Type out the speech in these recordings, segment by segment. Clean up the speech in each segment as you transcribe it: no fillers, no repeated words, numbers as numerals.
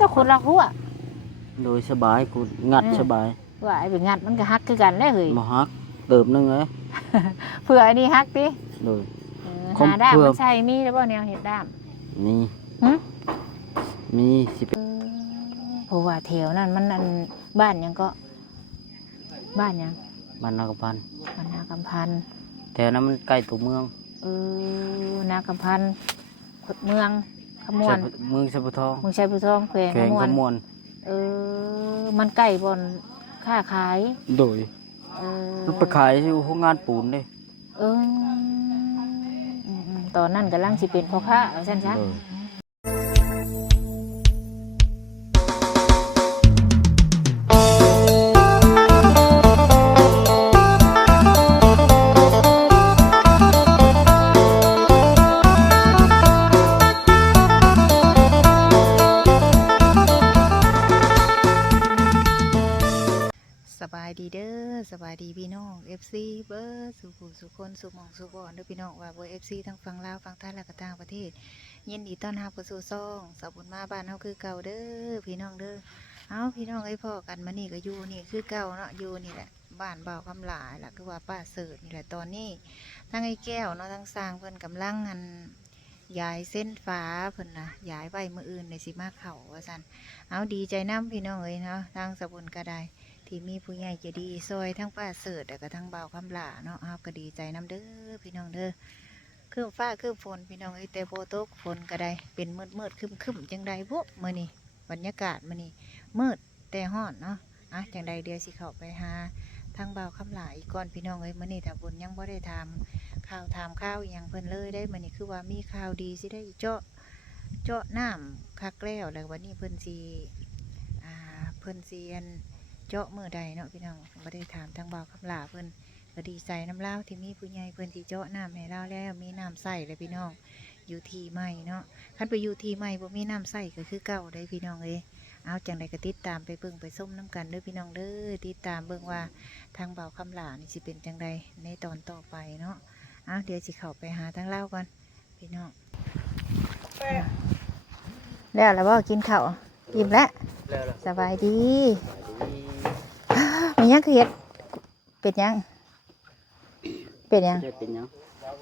ถ้าคนละหัวโดยสบายกูงัดสบายว่าไอ้เป็นงัดมันก็ฮักคือกันได้เฮ้ยบ่ฮักเติมนึงเลย เผื่อไอ้นี่ฮักติโดยหาด้ามมันใช่มีแล้วบ่แนวเห็ดด้ามมีสิเพราะว่าแถวนั้นมันบ้านยังก็บ้านยังบ้านนากำพันบ้านนากำพันแถวนั้นมันใกล้ตัวเมืองนากำพันเมืองขมวนเมืองชัยพุทองเมืองชัยพุทองแขวงขมวนมันใกล้บอนค้าขายโดยมันไปขายอยู่โรงงานปูนเลยตอนนั้นกำลังสิเป็นพ่อค้าเอาซั่นซะสบายดีเด้อสบายดีพี่น้อง FC เบอร์สุขุสุคนสุหมองสุบอนเด้อพี่น้องว่าเบอร์ FC ทั้งฝั่งลาวฝั่งไทยและก็ต่างประเทศยินดีต้อนรับเข้าสู่ซ่องสาวบุญมาบ้านเฮาคือเก่าเด้อพี่น้องเด้อเอาพี่น้องไอ้พ่อกันมานี่ก็อยู่นี่คือเก่าเนาะอยู่นี่แหละบ้านเบาคำหลายล่ะคือว่าป้าเสิร์ชนี่แหละตอนนี้ทั้งไอ้แก้วเนาะทั้งสร้างเพิ่นกำลังย้ายเส้นฟ้าเพิ่นนะย้ายไว้มื้ออื่นในสิมาเข้าว่าซั่นเอาดีใจนำพี่น้องเอ้ยเนาะทางสาวบุญก็ได้ที่มีผู้ใหญ่จะดีซอยทั้งป้าเสิร์ชแต่ก็ทั้งเบาคำหลาเนาะเอาก็ดีใจน้ำเด้อพี่น้องเด้อคือฟ้าคือฝนพี่น้องไอ้แต่โบตกฝนก็ได้เป็นมืดคึมจังใดพวกมื้อนี้บรรยากาศมื้อนี้มืดแต่ฮ้อนเนาะจังใดเดี๋ยวสิเข้าไปหาทั้งเบาคำหลาอีกก่อนพี่น้องเอ้ยมื้อนี้ถ้าบุญยังบ่ได้ทำข่าวอย่างเพิ่นเลยได้มื้อนี้คือว่ามีข่าวดีสิได้เจาะน้ำคักแล้วแล้ววันนี้เพิ่นสิเจาะมือใดเนาะพี่น้องบ่ได้ถามทางบ่าวคำหลาเพิ่นก็ดีใจน้ำเล่าที่มีผู้ใหญ่เพิ่นที่เจาะน้ำให้เราแล้วมีน้ำใส่เลยพี่น้องอยู่ที่ใหม่เนาะคันไปอยู่ที่ใหม่บ่มีน้ำใส่ก็คือเก่าได้พี่น้องเลยเอาจังใดก็ติดตามไปเบิ่งไปส้มน้ำกันเด้อพี่น้องเด้อติดตามเบิ่งว่าทางบ่าวคำหลานี่สิเป็นจังใดในตอนต่อไปเนาะเอาเดี๋ยวสิเข้าไปหาทางเล่าก่อนพี่น้องแล้วบ่กินข้าวอิ่มแล้วสบายดีมียังคือเห็ดเป็ดยัง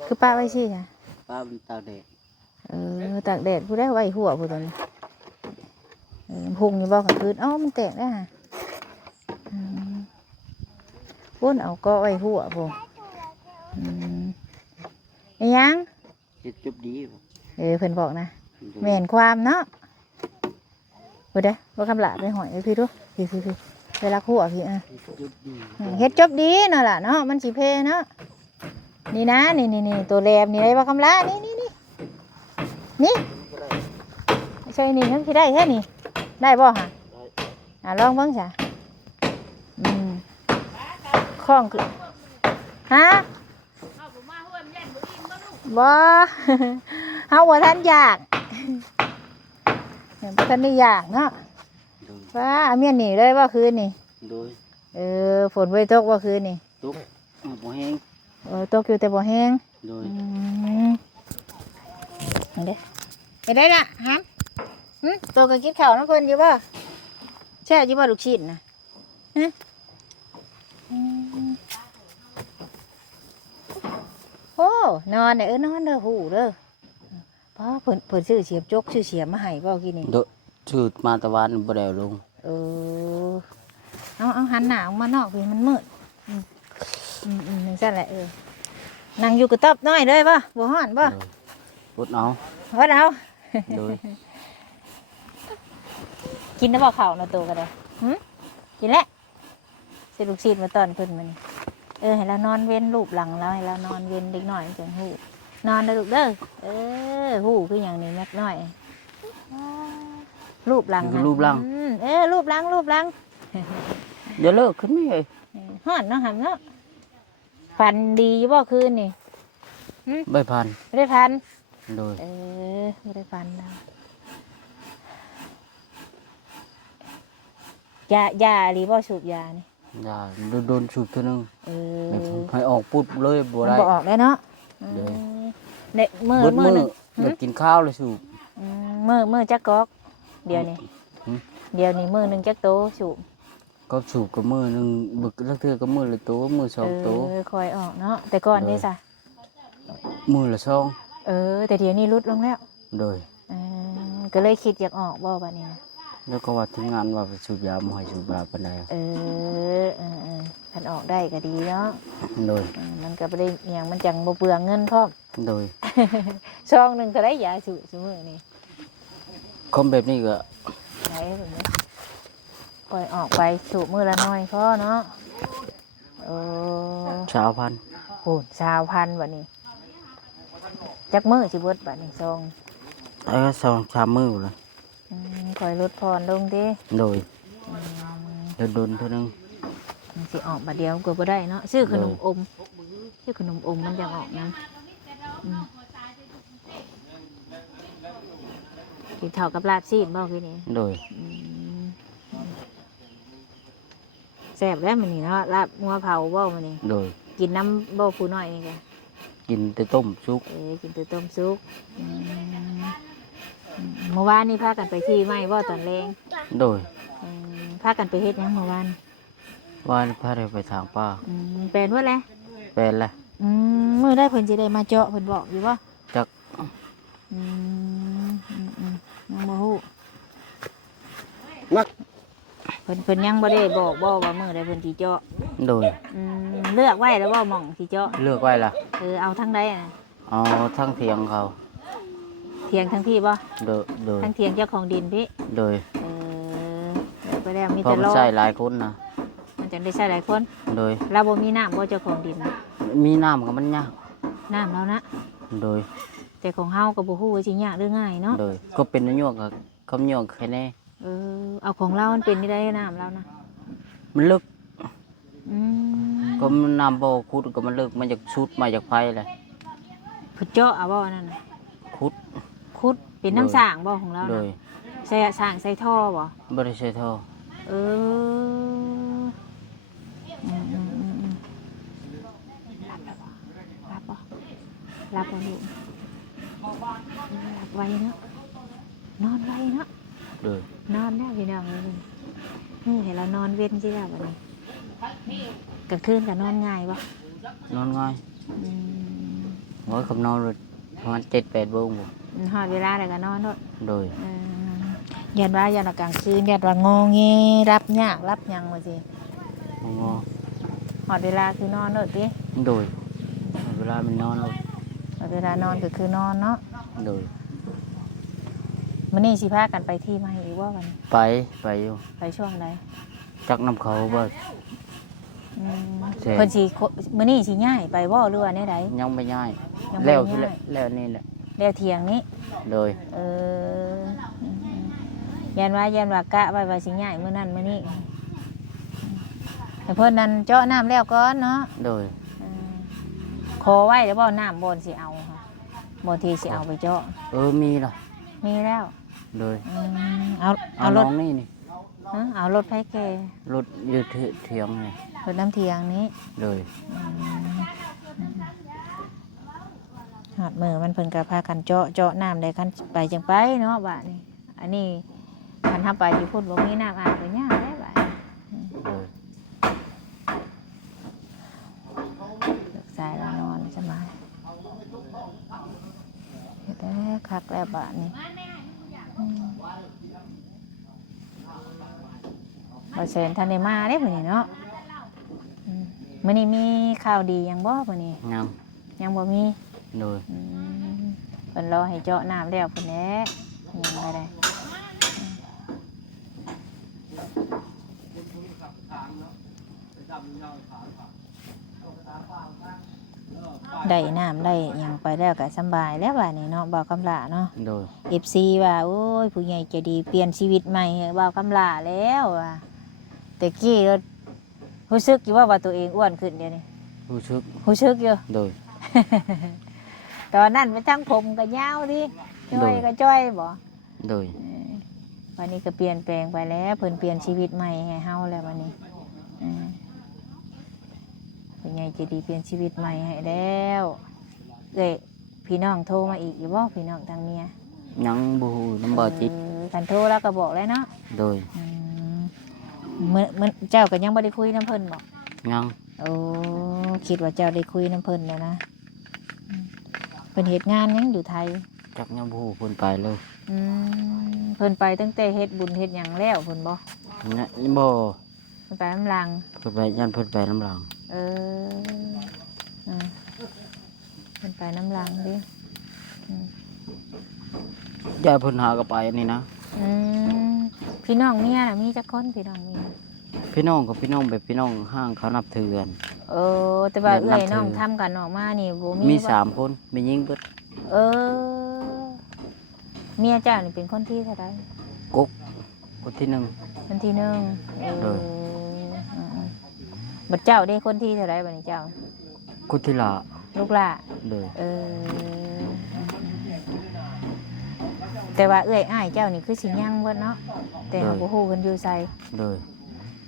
คือป้าไว้สิค่ะป้าเป็นตากแดดตากแดดผู้ได้ไว้หัวผู้ตัวนี้พุงอยู่บ่กลางคืนมันแตกแล้วฮะพุ่นเอาก็ไว้หัวผู้มียังเห็ดจุบดีเพิ่นบอกนะแม่นความเนาะผู้ได้บ่คำละไปหอยพี่ดูพี่ไปรักหัวพี่เฮ็ดจบดีเนาะล่ะเนาะมันสิเพเนาะนี่นะนี่ตัวแรมนี่ได้บ่คำละนี่ใช่นี่ทั้งที่ได้แค่นี้ได้บ่ฮะลองเบิ่งจ้ะคล้องคือฮะบ่เฮาบ่ทันอยากบ่ทันได้อยากเนาะว่าเมียนนี่เลยว่าคืนนี่ฝนไว้ตกว่าคืนนี่ตกบ่แห้งตกอยู่แต่บ่แห้งเด้ไปได้ละฮะตัวก็กินข้าวน้ำเพิ่นอยู่บ่แช่อยู่บ่ลูกชิ้นนะโอ้นอนเนี่ยนอนเด้อหูเด้อเพราะเพิ่นซื้อเสียบจกซื้อเสียบมาให้บ่กินนี่ชื่อมาตะวันบ่ได้ลงเอาหันหน้าออกมานอกพี่มันมืดนั่นซั่นแหละนั่งอยู่กระต๊อบน้อยเลยบ่ฮ้อนบ่อดเอาโดยกินได้บ่ข้าวเนาะโตก็ได้กินแล้วสิลูกศิษย์มาตอนเพิ่นมันให้เรานอนเว้นรูปหลังแล้วให้เรานอนเว้นเด็กน้อยจังฮู้นอนเด้อลูกเด้อฮู้คือหยังนี่เล็กน้อยรูปหลังรูปหลังรูปหลังเดี๋ยวเลิกขึ้นไม่เลยฮ้อนเนาะหำเนาะฟันดีบ่คืนนี่ไม่พันโดยไม่ได้ฟันแล้วยาหรือบ่สูบยานี่ยาโดนสูบเท่านึงให้ออกปุ๊บเลยบ่ได้บ่ออกแล้วเนาะเด็กมื้ออยากกินข้าวเลยสูบมื้อจักกอกเดี๋ยวนี้ เดี๋ยวนี้มื้อหนึงจักโตสูบ ก็สูบก็มื้อหนึงบึกละเทื่อก็มื้อละโตมื้อสองโต คอยออกเนาะแต่ก่อนนี่ซะ มื้อละซอง แต่เดี๋ยวนี้ลดลงแล้ว โดย ก็เลยคิดอยากออกบ่บัดนี้นะ แล้วก็ว่าทีมงานว่าไปสูบยาบ่ให้สูบยาปานใด คันออกได้ก็ดีเนาะ โดย มันก็บ่ได้อิหยังมันจังบ่เปลืองเงินพร้อม โดย ซองหนึงก็ได้ยาสูบซุมื้อนี้ คอมแบบนี้ก็ ไหนแบบนี้ปล่อยออกไปสูบมื้อละน้อยพอเนาะ20,000 โอ้20,000บัดนี้จักมื้อสิเบิดบัดนี้ซอง 2-3มื้อเลย คอยลดพรลงติ โดยโดนเท่านึง มันสิออกบัดเดียวก็บ่ได้เนาะซื้อขนมอมซื้อขนมอมมันจะออกนำกินข้าวกับลาบซีดบ่คือนี่ โดย แซ่บแล้วมื้อนี้เนาะลาบงัวเผาบ่มื้อนี้ โดย กินน้ำบ่ผู้น้อยนี่ก็ กินแต่ต้มซุก กินแต่ต้มซุปเมื่อวานนี่พากันไปที่ไม้บ่ตอนแรง โดย พากันไปเฮ็ดหยังเมื่อวาน ว่าพาไปทางป่า เป็นว่าแหละ เป็นละ มื้อได้เพิ่นสิได้มาเจาะเพิ่นบอกอยู่บ่ จัก ยังบ่ฮู้เพิ่นยังบ่ได้บอกบ่ว่ามื้อใดเพิ่นสิเจาะ โดย เลือกไว้แล้วบ่หม่องสิเจาะ เลือกไว้ล่ะ เอาทั้งใดน่ะ เอาทั้งเถียงเขา เถียงทั้งพี่บ่ โดย ทั้งเถียงเจ้าของดินพี่ โดย ไปแล้วมี เพราะ แต่ มัน รอ ใช้หลายคนนะ มันจังได้ใช้หลายคน โดย เราบ่มีน้ำบ่เจ้าของดิน มีน้ำกับมันยาก น้ำแล้วนะ โดย แต่ของเฮาก็บ่ฮู้ว่าสิยากหรือง่ายเนาะ โดยก็เป็นนโยกกับคำโยกแค่นี้ เอาของเรามันเป็นนี่ได้น้ำเรานะ มันลึก อืม ก็มันน้ำบ่อคุดก็มันลึกมันจากชุดมาจากไฟเลย เพิ่นเจาะเอาบ่นั่นน่ะ คุด ขุดเป็นน้ำสร้างบ่ของเรา โด น่ะ ย ใส่สร้างใส่ท่อบ่ บริษัทท่อ เออรับบ่รับบ่ลูกรับไว้เนาะนอนไว้เนาะ โดย นอนได้พี่น้องเลยให้เรานอนเว้นสิล่ะบัดนี้กลางคืนก็นอนง่ายบ่ นอนง่าย อืม โอ้ยคำนอนเลยประมาณ7-8 โมงบ่ ฮอดเวลาแล้วก็นอนโดด โดย ยันว่ากลางคืนยันว่างอแงรับยากรับหยังว่าสิ งอ หอดเวลาคือนอนโดดติ โดยเวลามันนอนเลย หอดเวลานอนก็คือนอนเนาะ โดย มื้อนี้สิพากันไปที่ใหม่อีกว่ากัน ไปอยู่ ไปช่วงใด จักน้ำเขาบ่ อืม ใช่ เพิ่นสิมื้อนี้สิย้ายไปบ่หรือว่าแนวใด ยังไม่ง่าย ยังบ่ แล้ว ย้าย แล้วนี่แหละ แล้วเที่ยงนี้ โดย ยันว่ากะไว้ว่าสิย้ายมื้อนั้นมื้อนี้ให้เพิ่นนั่นเจาะน้ำแล้วก่อนเนาะ โดย ขอไว้แล้วบ่น้ำบ่นสิเอาค่ะบ่ที่สิเอาไปเจาะ มีล่ะ มีแล้ว โดย เอา เอา ร น้ ถ องนี่ เอารถไผแก่ รถอยู่เถียงนี่ รถน้ำเทียงนี้ โดย หอดมือมันเพิ่นก็พากันเจาะน้ำได้คันไปจังไปเนาะบ้านนี้อันนี้คันทำไปอยู่พุ่นบ่มีน้ำอาบก็ยากได้บ้าน โดย เลิกสายแล้วนอนสบายเฮ็ดได้คักแล้วบ้านนี้บ่เชิญท่านได้มาเด้มื้อนี้เนาะมื้อนี้มีข่าวดีหยังบ่มื้อนี้ ยังบ่มี โดย เพิ่นรอให้เจาะน้ำแล้วพุ่นแหละยังบ่ได้ได้น้ำได้หยังไปแล้วก็สำบายแล้วบัดนี้เนาะบ่าวคำลาเนาะ โดย FC ว่าโอ้ยผู้ใหญ่ใจะดีเปลี่ยนชีวิตใหม่ให้บ่าวคำลาแล้วว่ะแต่กี้ก็รู้สึกอยู่ว่าตัวเองอ้วนขึ้นเดี๋ยวนี้ รู้สึก รู้สึกอยู่ โดย ตอนนั้นไปทั้งผมก็ยาวดิจ้อยก็จ้อยบ่ โดย วันนี้ก็เปลี่ยนแปลงไปแล้วเพิ่นเปลี่ยนชีวิตใหม่ให้เฮาแล้ววันนี้เพิ่นใหญ่ใจะดีเปลี่ยนชีวิตใหม่ให้แล้วพี่น้องโทรมาอีกอยู่บ่พี่น้องทางเมีย ยังบ่ฮู้น้ำบ่จิต กันโทรแล้วก็บอกแล้วเนาะ โดย อืมมื้อเจ้าก็ยังบ่ได้คุยน้ำเพิ่นบ่ ยัง โอ้คิดว่าเจ้าได้คุยน้ำเพิ่นแล้วนะอืมเพิ่นเฮ็ดงานหยังอยู่ไทย จักยังบ่ฮู้เพิ่นไปเลย อืมเพิ่นไปตั้งแต่เฮ็ดบุญเฮ็ดหยังแล้วเพิ่นบ่ เนี่ยบ่ เพิ่นไปน้ำลัง เพิ่นไปยันเพิ่นไปน้ำหลัง เอออ่าเพิ่นไปน้ำลังดิอืม ยายเพิ่นหาก็ไปนี่นะ อืมพี่น้องเมียน่ะมีจักคนพี่น้องเมีย พี่น้องกับพี่น้องแบบพี่น้องห้างเขานับถือกัน เออแต่ว่า แบบ เอื้ นั อบ ย ถือ น้องทำกันออกมานี่บ่มี มี บ่ 3คนมีหญิงเบิด เออเมียเจ้านี่เป็นคนที่เท่าไหร่ กกคนที่หนึ่ง คนที่หนึ่งเอ เอ อ อ อืมบัดเจ้าได้คนที่เท่าไหร่บัดนี้เจ้า คนที่หลา ลูกหล่า เลย เออแต่ว่าเอื้อยอ้ายเจ้านี่คือสิยังเบิดเนาะแต่เฮาบ่ฮู้เพิ่นอยู่ไส เลย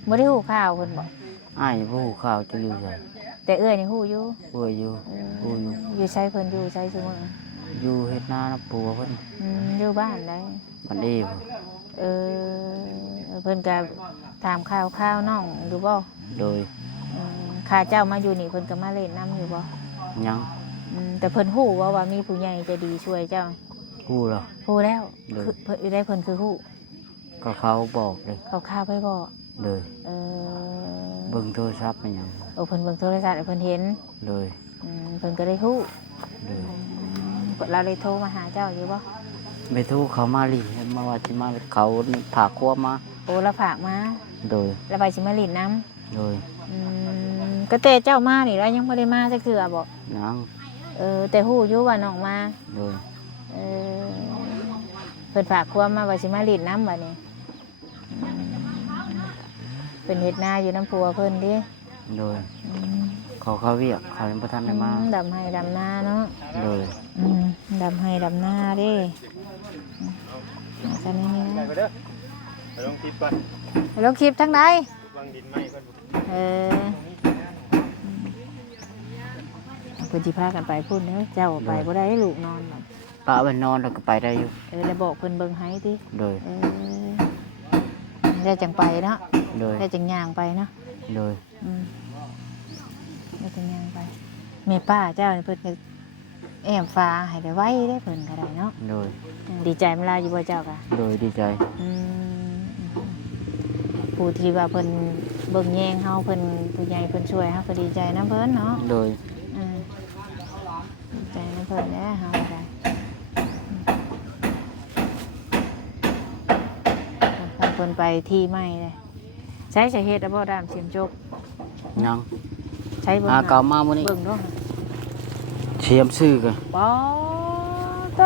บ่ได้ฮู้ข่าวเพิ่นบ่ อ้ายผู้ข่าวจะอยู่ไส แต่เอื้อยนี่ฮู้อยู่ เว้ยอยู่ เออ ฮู้อยู่ อยู่ไสเพิ่นอยู่ไสซุมื้อ อยู่เฮ็ดนาน้ำปัวเพิ่น อยู่บ้านได้ บันเอ้บ่ เออเพิ่นก็ถามข่าวน้องอยู่บ่ โดย ข้าเจ้ามาอยู่นี่เพิ่นก็มาเล่นน้ำอยู่บ่ ยัง แต่เพิ่นฮู้ว่ามีผู้ใหญ่ใจะดีช่วยเจ้า ฮู้เหรอ ฮู้แล้ว เลย คือเพิ่นได้เพิ่นคือฮู้ ก็เขาบอกเลย เขาข่าวไปบอก เลย เออ เบิ่งโทรศัพท์มันหยัง เพิ่นเบิ่งโทรศัพท์แล้วเพิ่นเห็น เลย เพิ่นก็ได้ฮู้ เลย เราเลยโทรมาหาเจ้าอยู่บ่ ไม่ทูเขามาลีมาว่าสิมาเขาผากครัวมา โอ้เราฝากมา โดย แล้วไปสิมาลินน้ำ โดย ก็แต่เจ้ามานี่แล้วยังบ่ได้มาจักเทื่อบ่ ยัง แต่ฮู้อยู่ว่าน้องมา โดย เออเพิ่นฝากความมาว่าสิมาลินน้ำบัดนี้เป็นเฮ็ดนาอยู่น้ำพัวเพิ่นดิ โดย อืม เขาเวียกเขายังบ่ทันได้มา ดำให้ดำนาเนาะ โดย ดำให้ดำนาเดิกันนี่ ไป นะ ก็เด้อไปลงคลิปก่อน ลงคลิปทั้งใด วางดินไม้ก่อน เออเพิ่นสิพากันไปพุ่นเด้อเจ้าไปบ่ได้ให้ลูกนอนบัด ป้าไปนอนแล้วก็ไปได้อยู่ แล้วบอกเพิ่นเบิ่งให้ติ โดย ได้จังไปเนาะ โดย ได้จังย่างไปเนาะ โดย ได้จังย่างไปแม่ป้าเจ้านี่เพิ่นก็แอมฟ้าให้ได้ไว้ได้เพิ่นก็ได้เนาะ โดย ดีใจมันลาอยู่บ่เจ้ากะ โดยดีใจ ผู้ที่ว่าเพิ่นเบิ่งแยงเฮาเพิ่นผู้ใหญ่เพิ่นช่วยเฮาก็ดีใจนํเพิ่นเนาะ โดย ดีใจนํเพิ่นแหละเฮาก็ได้เพิ่นไปที่ใหม่เลยใช้เฮ็ดอะบ่ดามเสียมจก ยัง ใช้เบิ่ง เก่ามามื้อนี้ เบิ่งเนาะ เชียมซื้อกัน ป๊อต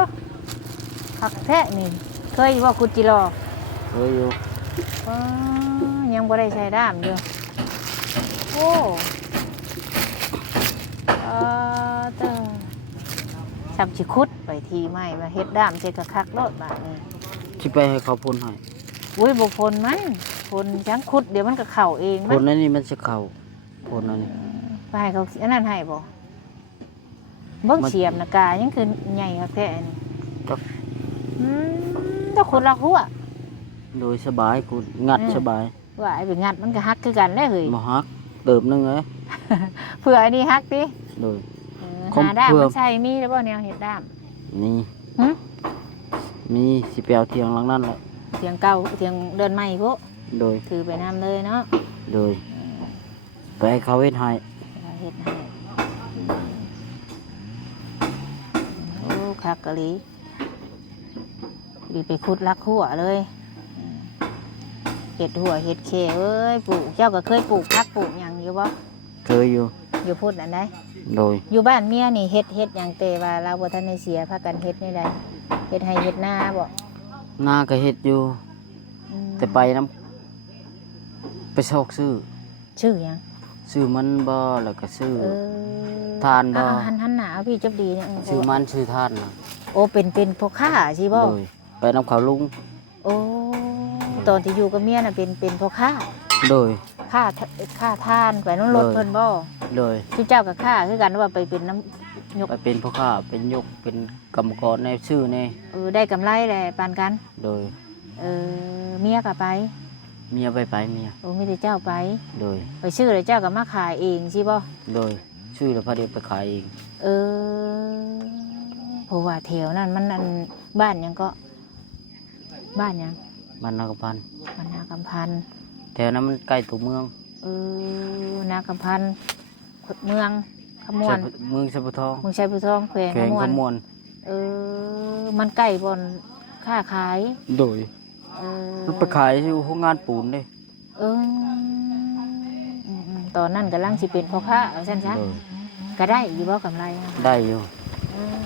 คักแท้นี่เคยว่าขุดจิรอ เคยอยู่ ยังบ่ได้ใช้ด้ามอยู่โอ้เต้อสับสิคุดไปทีใหม่มาเฮ็ดด้ามเจ็ดกะคักโลดบาดนี้ สิไปให้เขาพ่นให้ อุ้ยบ่พลมันพลจังคุดเดี๋ยวมันก็เข้าเองมั พ่นอันนี้มันสิเข้าพ่นอันนี้ ไปให้เขาอันนั้นให้บ่เบิ่งเสียมนากายังคือใหญ่คักแท้นี่ จัก ถ้าคนละหัว โดยสบายกูงัดสบาย ว่าไอ้ไปงัดมันก็ฮักคือกันแหละเฮ้ย บ่ฮักเติมนึงเอ้ย เผื่อไอ้นี่ฮักติ โดย คม หาด้าม เพื่อ มันใช่มีแล้วบ่แนวเฮ็ดด้าม นี่ หึ มีสิไปเอาเทียงหลังนั่นแหละ เสียงเก่าเสียงเดินใหม่พุ โดย ถือไปนำเลยเนาะ โดยไปให้เขาเฮ็ดให้ เฮ็ดให้โอ้คักกะลีดีไปขุดลักหัวเลยเห็ดหัวเห็ดเคเอ้ยปลูกเจ้าก็เคยปลูกพักปลูกหยังอยู่บ่ เคยอยู่ อยู่พูดอันใด โดย อยู่บ้านเมียนี่เฮ็ดหยังแต่ว่าเราบ่ทันได้เสียพากันเฮ็ดนี่ใดเฮ็ดให้เฮ็ดนาบ่ หน้าก็เฮ็ดอยู่ อืม แต่ไปน้ำไปซอกซื้อ ชื่อหยัง ซื้อมันบ่แล้วก็ซื้อ เออ ทานบ่ หันหน้าเอาพี่จับดีเนี่ย ซื้อมันซื้อทานนะ โอ้เป็นพ่อค้าสิบ่ โดยไปน้ำเขาลุง โอ้ตอนที่อยู่กับเมียน่ะเป็นพ่อค้า โดย ค่าทานไปน้ำรถ เลย เพิ่นบ่ โดย ทุกเจ้ากับค่าคือกันว่าไปเป็นน้ำยก ไปเป็นพ่อค้าเป็นยกเป็นกรรมกรในชื่อใน ได้กำไรแหละปานกัน โดย เมียก็ไป เมียไปเมีย โอ้มีแต่เจ้าไป โดย ไปซื้อแล้วเจ้าก็มาขายเองสิบ่ โดยชื่อแล้วพาเดียวไปขายเอง เออเพราะว่าแถวนั้นมันอันบ้านหยังก็บ้านหยัง บ้านนากำพัน บ้านนากำพัน แถวนั้นมันใกล้ตัวเมือง นากำพันเมืองขมวน เมืองชัยพุทอง เมืองชัยพุทองแขวง แขวง ขมว ข น มวน มันใกล้บอนค้าขาย โดย เออ มันไปขายอยู่โรงงานปูนเด้ เออตอนนั้นกำลังสิเป็นพ่อค้าเอาซั่นซะ โดย ก็ได้อยู่บ่กำไรอะ ได้อยู่ เออ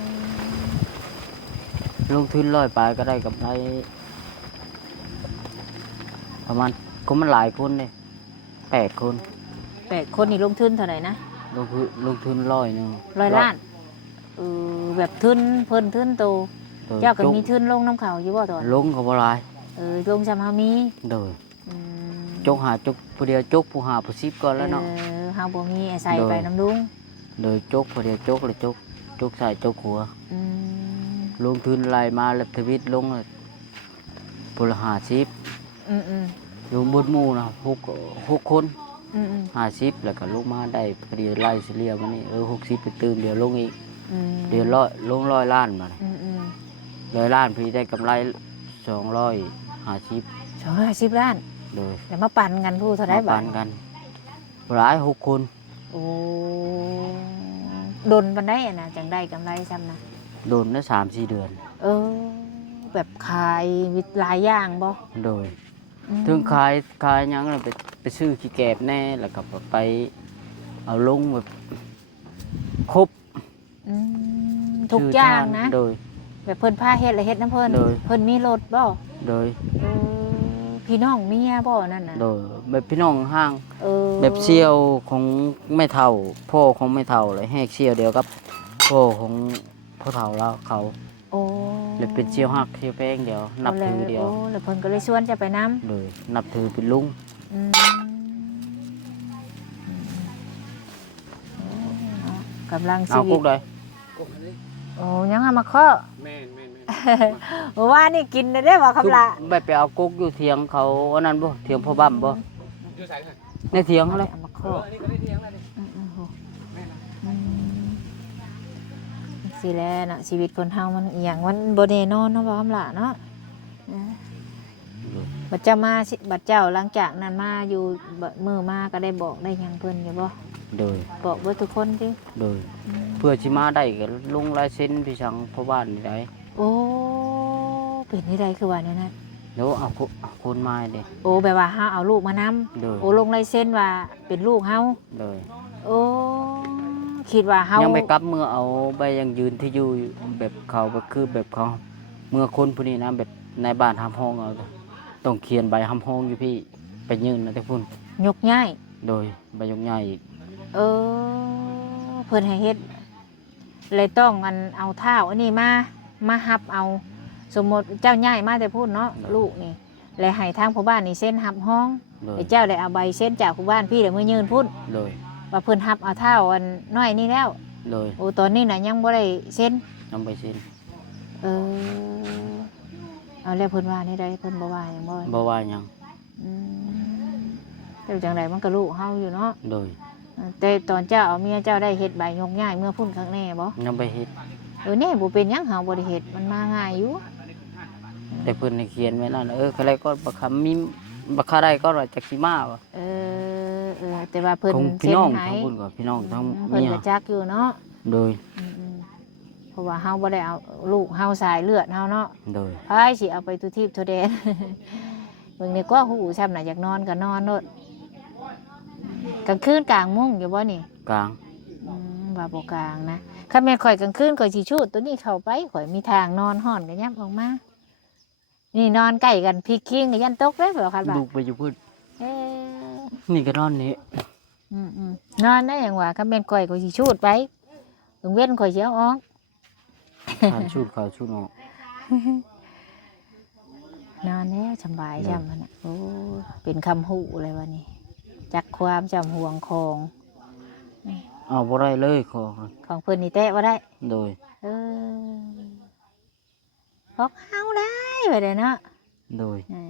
ลงทุน100 ปลายก็ได้กำไรประมาณก็มันหลายคนเลย8 คน 8 คนนี่ลงทุนเท่าไหร่นะ ลงทุน100 นึง 100 ล้านแบบทุนเพิ่นทุนโต โดย เจ้าก็มีทุนลงน้ำเขาอยู่บ่ตอน ลงก็บ่หลาย ลงจำเฮามี โดย อืม จกหาจกผู้เดียวจกผู้หาผู้10ก่อนแล้วเนาะ เฮาบ่มีอาศัย โดย ไปน้ำลุง โดยจกผู้เดียวจกเลยจกใส่จกหัว อืม ลงทุนรายมาแล้วทวิตลงเลยผู้ละ50 อืมอืม อยู่บนหมู่นะหกคน อืมอืม 50แล้วก็ลงมาได้พอดีไล่เฉลี่ยมานี่60ไปตื่มเดี๋ยวลงอีก อืม เดี๋ยวลง100 ล้านมาเลย อืมอืม 100 ล้านพี่ได้กำไร250 250 ล้าน โดย แล้วมาปั่นกันผู้เท่าได มา บา ปั ท นกันหลาย6 คน โอ้ดนปานใดอะนะจังได้กำไรซ้ำนะ โดนได้3-4 เดือน แบบขายวิหลายอย่างบ่ โดย อืม ถึงขายหยังแล้วไปซื้อขี้แกบแน่แล้วก็ไปเอาลงแบบครบ อืมทุกอย่างนะ โดย แบบเพิ่นพาเฮ็ดแล้วเฮ็ดน้ำเพิ่น โดย เพิ่นมีรถบ่ โดย เออพี่น้องเมียบ่นั่นน่ะ โดยแบบพี่น้องห้าง เออ แบบเชี่ยวของไม่เท่าพ่อของไม่เท่าเลยแหกเชี่ยวเดียวกับพ่อของพ่อเท่าแล้วเขา โอ้ เลยเป็นเชี่ยวหักเชี่ยวแป้งเดียว นับถือเดียว โอ้แล้วเพิ่นก็เลยชวนจะไปนำ เลยนับถือเป็นลุง อืมกำลังชี เอา วิ กุ๊ ต กเลย โอ้ยังเอามาเคาะ แม่น เมื่อว่านี่กินได้บ่ครับล่ะ แบบไปเอากุ๊กอยู่เถียงเขาอันนั้นบ่เถียงพ่อบ้ามบ่ อยู่ไสค่ะ ในเถียงอะไร เอามาเคาะ อันนี้ก็ได้เถียงแล้วนี่ อืม แม่นล่ะ สิแลน่ะชีวิตคนเฮามันอหย่างมันบ่แน่นอนเนาะบ่ครับล่ะเนาะบัดเจ้ามาสิบัดเจ้าหลังจากนั้นมาอยู่บัดมื้อมาก็ได้บอกได้หยังเพิ่นอยู่บ่ โดย บอกเบิดทุกคนติ โดยเพื่อชิมาได้ก็ลงลายเซ็นพี่ชังพ่อบ้านนี่ได้ โอ้เป็นที่ใดคือว่าแนวนั้น เดี๋ยวเอาคนมาเด้ โอ้แบบว่าเฮาเอาลูกมานำ โดย โอ้ลงลายเซ็นว่าเป็นลูกเฮา โดย โอ้คิดว่าเฮา ยังไปกลับเมื่อเอาไปยังยืนที่อยู่แบบเขาแบบคือแบบเขาเมื่อคนผู้นี้นะแบบในบ้านห้ามห้องเอาต้องเขียนใบห้ามห้องอยู่พี่ไปยืนนะที่พุ่น ยกย้าย โดยใบยกใหญ่อีก เออเพิ่นให้เฮ็ดเลยต้องอันเอาเท้าอันนี้มาหับเอา สมมติเจ้าย้ายมาแต่พูดเนาะลูกนี่เลยให้ทางผู้บ้านนี่เส้นหับห้อง โดย ไอ้เจ้าเลยเอาใบเส้นจากผู้บ้านพี่เดี๋ยวมือยืนพุ่น โดย ว่าเพิ่นหับเอาเท้าอันน้อยนี่แล้ว โดย โอ้ตอนนี้น่ะยังบ่ได้เส้น นำไปเซ็น เออเอาแล้วเพิ่นว่านี่ได้เพิ่นบ่ว่าหยังบ่ บ่ว่าหยัง อืมแต่จังไดมันก็ลูกเฮาอยู่เนาะ โดย แต่ตอนเจ้าเอาเมียเจ้าได้เฮ็ดใบยกย้ายเมื่อพุ่นครั้งแน่บ่ นำไปเฮ็ด แน่บ่เป็นหยังเฮาบ่ได้เฮ็ดมันมาง่ายอยู่ แต่เพิ่นให้เขียนไว้นั่นอะไรก็บักคำมีบักคาได้ก็ว่าจักสิมาว่ะ แต่ว่าเพิ่น ของพี่ เซ็น น้อง ให้ ทั้งพุ่นก็พี่น้องทั้ง เพิ่น เมีย ก็จักอยู่เนาะ โดย อืมเพราะว่าเฮาบ่ได้เอาลูกเฮาสายเลือดเฮาเนาะ โดย พายสิเอาไปทุทิพทุแดน เบิ่งนี่ก็หูช้ำน่ะอยากนอนก็นอนโนดกลางคืนกลางมุ้งอยู่บ่นี่ กลาง ว่าบ่กลางนะคันแม่นข่อยกลางคืนข่อยสิชูดตัวนี้เข้าไปข่อยมีทางนอนฮ้อนก็ยับออกมา นี่นอนใกล้กันพี่คิงก็ยันตกเด้อบ่คันว่า ลูกไปอยู่พุ่น เอ้อ นี่ก็นอนนี่ นอนได้หยังว่าคันแม่นข่อยก็สิชูดไปถึงเว้นข่อยสิเอาออก ทานชุดเขาชุดออก นอนแล้วสำบายจำมันน่ะโอ้เป็นคำหูอะไรวะนี่จักความจำห่วงของ เอาบ่ได้เลยขอ ของเพิ่นนี่แตะว่าได้ โดย เออพอกเฮาได้ไปเลยเนาะ โดย อ่า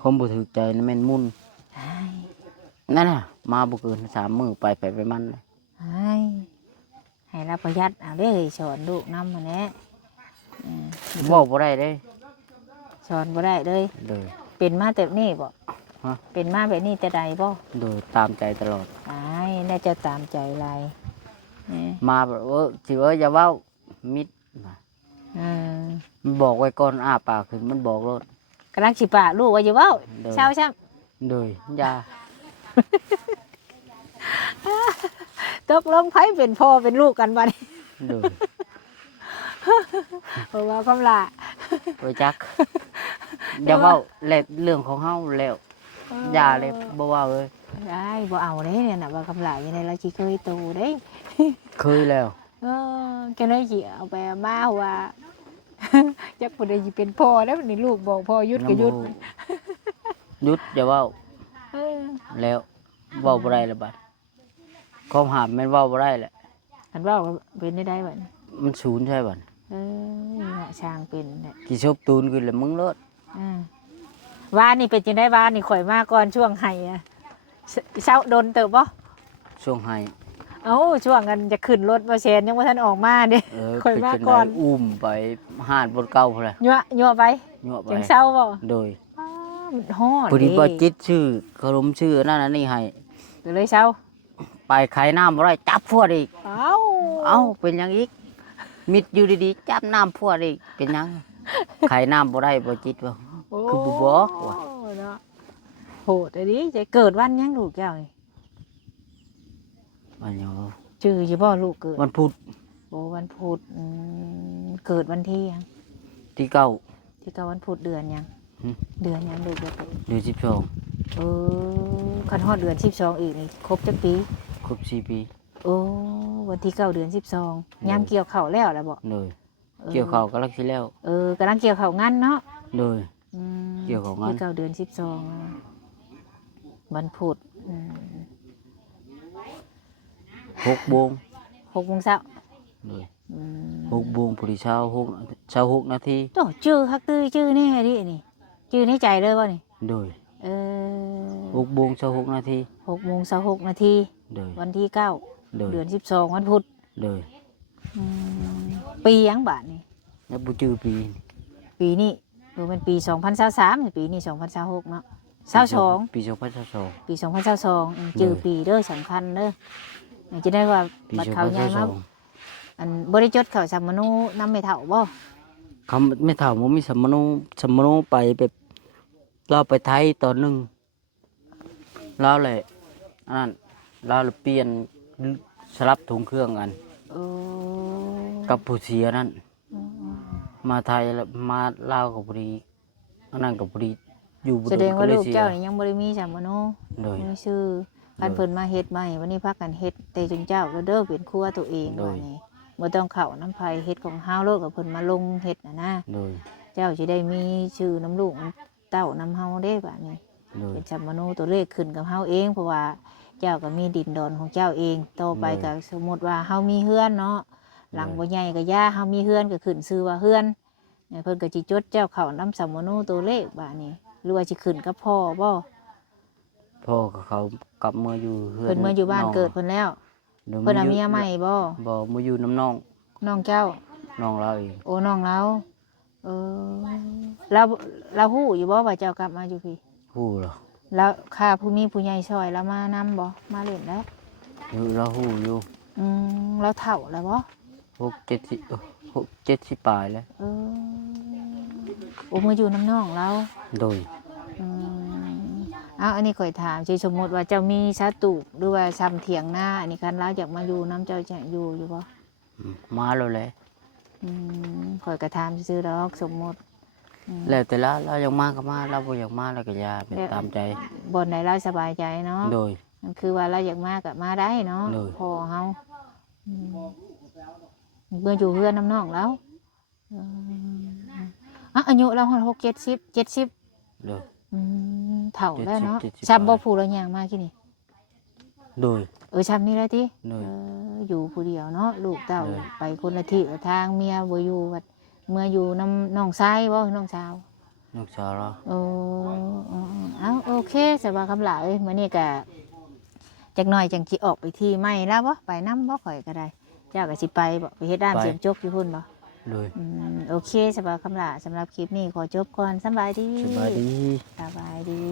คมบ่ถูกใจนั่นแม่นมุ่น ไอ้ นั่นน่ะมาบ่เกิน3 มื้อไปมันเลย ไอ้ให้เราประหยัดเอาเด้อสอนลูกนำมาแหน่อ่า เว้าบ่ได้เด้ สอนบ่ได้เลย โดย เป็นมาแบบนี้บ่ ฮะ เป็นมาแบบนี้แต่ใดบ่ โดยตามใจตลอด ไอ้น่าจะตามใจลายนี่ มาแบบสิอย่าเว้ามิด อืม มันบอกไว้ก่อนอ้าปากขึ้นมันบอกโลด กำลังสิปะลูกว่าอยู่เว้า โดย เช้าช่าง โดยอย่า ตกลงไผเป็นพ่อเป็นลูกกันบัดนี้ โดย เพราะว่าคำลา ไว้จักอย่าเว้าแล้วเรื่องของเฮาแล้วอย่าเลยบ่เว้าเลย ได้บ่เอาเด้เนี่ยน่ะว่าคำลายังไงเราสิเคยโตเด้ เคยแล้ว ก็เลยสิเอาไปเอามาว่า จักผู้ใดสิเป็นพ่อแล้วนี่ลูกบอกพ่อหยุดก็หยุด หยุดอย่าเว้า เออ แล้วเว้าบ่ได้แล้วบัดความหามแม่นเว้าบ่ได้แหละ คันเว้าก็เป็นได้บัดนี้ มันศูนย์ใช่บัด เออช่างเป็นแหละ กี่ชบตูนขึ้นแล้วมึงเลิศ อืมวานนี่เป็นจังได้วานนี่ข่อยมาก่อนช่วงไห้อะเช้าโดนเติบบ่ ช่วงให้ เอ้าช่วงกันจะขึ้นรถบ่แซนยังบ่ทันออกมาเด้ ข่อย เป็น มา จัง ก่อน ไดอุ้มไปหาดบนเก่าพุ่นแหละ ยั่วไป ยั่วไป จังเช้าบ่ โดย อ้าวมันฮ้อน พอดีบ่ เด้ จิตชื่อขนมชื่อนั่นอันนี้ให้ ก็เลยเช้า ไปขายน้ำบ่ได้จับพวดอีก เอ้า เอ้าเป็นหยังอีกมิดอยู่ดีๆจับน้ำพวดอีกเป็นหยังขายน้ำบ่ได้บ่จิตว่า โอ้ คือบ่บอกว่ะ เนาะโหดอันนี้จะเกิดวันหยังลูกเจ้านี่ มันยัง ชื่อสิบ่ลูกเกิด วันพุธ โอ้วันพุธเกิดวันที่หยัง ที่เก้า ที่เก้าวันพุธเดือนหยัง หึ เดือนหยังลูกจะเกิด เดือน12 เออคันฮอดเดือน12อีกนี่ครบจักปี ครบ4 ปี โอ้วันที่9เดือน12ยามเกี่ยวข้าวแล้วล่ะบ่ โดยเกี่ยวข้าวกำลังสิแล้ว กำลังเกี่ยวข้าวงั้นเนาะ โดย อืม เกี่ยวข้าวงั้น ที่9เดือน12วันพุธ6โมง 6โมงเช้า โดย อืม 6โมงพอดีเช้า6นาที โตชื่อฮักตื้อชื่อแน่ดินี่ชื่อในใจเลยบ่นี่ โดย เออ 6โมง6นาที 6โมง26นาที โดย วันที่9 โดย เดือน12วันพุธ โดย อืมปีหยังบาดนี่ แล้วบ่จื้อปี ปีนี้ดูเป็นปี2023ปีนี้2026เนาะ22 ปี2022 ปี2022จือปีเด้อสำคัญเด้อจะได้ว่า ปี บัตรเขาใหญ่มา 2022 อันบริจดเขาสามมนูนำไม่เท่าบ่ คำไม่เท่าบ่มีสมโนไปแบบเราไปไทยตอนหนึงเราแหละอันนั้นเราเลยเปลี่ยนสลับถุงเครื่องกัน โอ้ กับผู้เสียนั่นมาไทยแล้วมาลาวกับบุรีอันนั้นกับบุรีอยู่บุ แสดงว่า ก็ ลูก สีย เจ้านี่ยังบ่ได้มีสามมนู โดย มีชื่อคันเพิ่นมาเฮ็ดใหม่วันนี้พากันเฮ็ดแต่จุนเจ้าก็เด้อเป็นครัวตัวเอง โดย ว่านี่บ่ต้องเข้าน้ำไผเฮ็ดของเฮาโลดกับเพิ่นมาลงเฮ็ดน่ะนะ โดย เจ้าสิได้มีชื่อน้ำลูกน้ำเต้าน้ำเฮาเด้บัดนี้ โดย เป็นสามมนูตัวเลขขึ้นกับเฮาเองเพราะว่าเจ้าก็มีดินดอนของเจ้าเองต่อไปก็สมมติว่าเฮามีเฮือนเนาะหลังบ่ใหญ่ก็ย่าเฮามีเฮือนก็ขึ้นชื่อว่าเฮือนเนี่ยเพิ่นก็สิจดเจ้าเข้านํสามมนูตัวเลขบัดนี้หรือว่าสิขึ้นกับพ่อบ่ พ่อกับเขากลับมาอยู่เฮื เพิ่นเมื่ออยู่บ้านเกิดเพิ่นแล้ว ดี๋ยว เพิ่นเอาเมียใหม่บ่ บ่มาอยู่น้ำน้อง น้องเจ้า น้องเราเอง โอ้น้องเราเออแล้วเราฮู้อยู่บ่ว่าเจ้ากลับมาอยู่พี่ ฮู้เหรอ แล้วข้าผู้มีผู้ใหญ่ช่วยแล้วมานำบ่มาเล่นแล้ว อยู่เราฮู้อยู่ แล้วเฒ่าแล้วบ่ 70ปลายแล้ว เออโอ้มาอยู่น้ำน้องเรา โดย อืมเอาอันนี้ข่อยถามสิสมมติว่าเจ้ามีสตูปหรือว่าซ้ำเถียงหน้าอันนี้คันเราอยากมาอยู่น้ำเจ้าจะอยู่บ่ มาแล้วแหละ ข่อยกระทำซื้อๆดอกสมมติ แล้วแต่ละเราอยากมาก็มาเราบ่อยากมาแล้วก็อย่าเป็นตามใจ บนไหนเราสบายใจเนาะ โดย มันคือว่าเราอยากมาก็มาได้เนาะ เลย พอเฮาอืมเมื่ออยู่เพื่อนน้ำน้องแล้วอายุเรา70 โดย เฒ่าแล้วเนาะ 70 ซ้ำบ่ผู้เราย่างมาที่นี่ โดย ซ้ำนี่แล้วติ โดย อยู่ผู้เดียวเนาะลูกเต้า เลย ไปคนละที่ละทางเมียบ่อยู่วัดเมื่ออยู่น้ำน้องชายบ่น้องสาว ลูกสาวเรา โอ้เอาโอเคสบายคำหลาเอ้ยมื้อนี้ก็จักหน่อยจังสิออกไปที่ใหม่แล้วบ่ไปนำบ่ข่อยก็ได้เจ้าก็สิไปบ่ไปเฮ็ดด้ามเสียงจกอยู่พุ่นบ่ โดย โอเคสบายคำหลาสำหรับคลิปนี้ขอจบก่อนสำบายดี สบายดี สบายดี